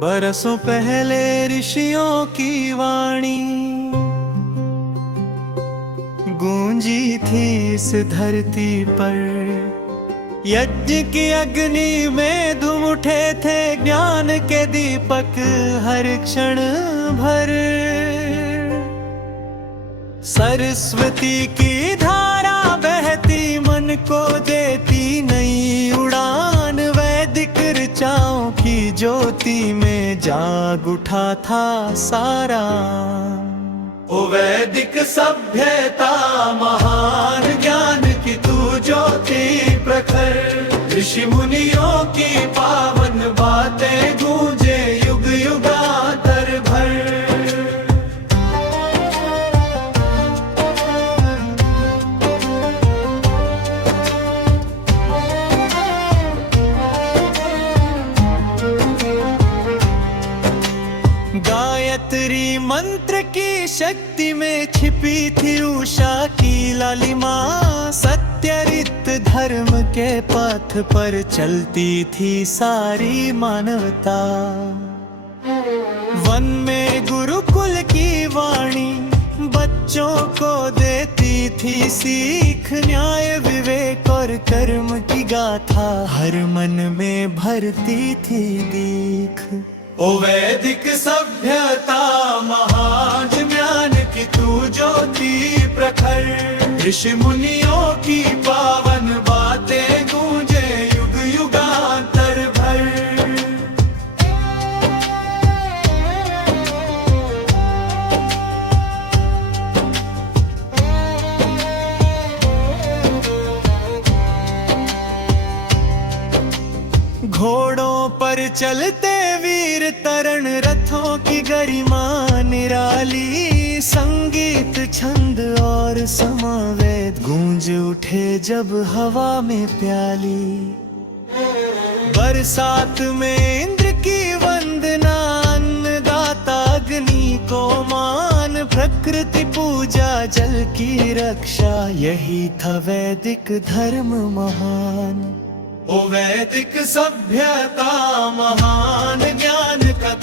बरसों पहले ऋषियों की वाणी गूंजी थी इस धरती पर। यज्ञ की अग्नि में धूम उठे थे ज्ञान के दीपक हर क्षण भर। सरस्वती की धारा बहती मन को देती नई उड़ान। वैदिक ऋचाओं की ज्योति में जाग उठा था सारा। ओ वैदिक सभ्यता महान ज्ञान की तू ज्योति प्रखर। ऋषि मुनियों की पावन बातें गूंजे युग युगांतर भर। गायत्री मंत्र की शक्ति में छिपी थी उषा की लालिमा। सत्यरित धर्म के पथ पर चलती थी सारी मानवता। वन में गुरुकुल की वाणी बच्चों को देती थी सीख। न्याय विवेक और कर्म की गाथा हर मन में भरती थी दीख। ओ वैदिक सभ्यता महान ज्ञान की तू ज्योति प्रखर। ऋषि मुनियों की पावन बातें गूंजे युग युगांतर भर। घोड़ों पर चलते वीर तरण रथों की गरिमा निराली। संगीत छंद और समवेत गूंज उठे जब हवा में प्याली। बरसात में इंद्र की वंदना अन्नदाता अग्नि को मान। प्रकृति पूजा जल की रक्षा यही था वैदिक धर्म महान। ओ वैदिक सभ्यता महान ज्ञान का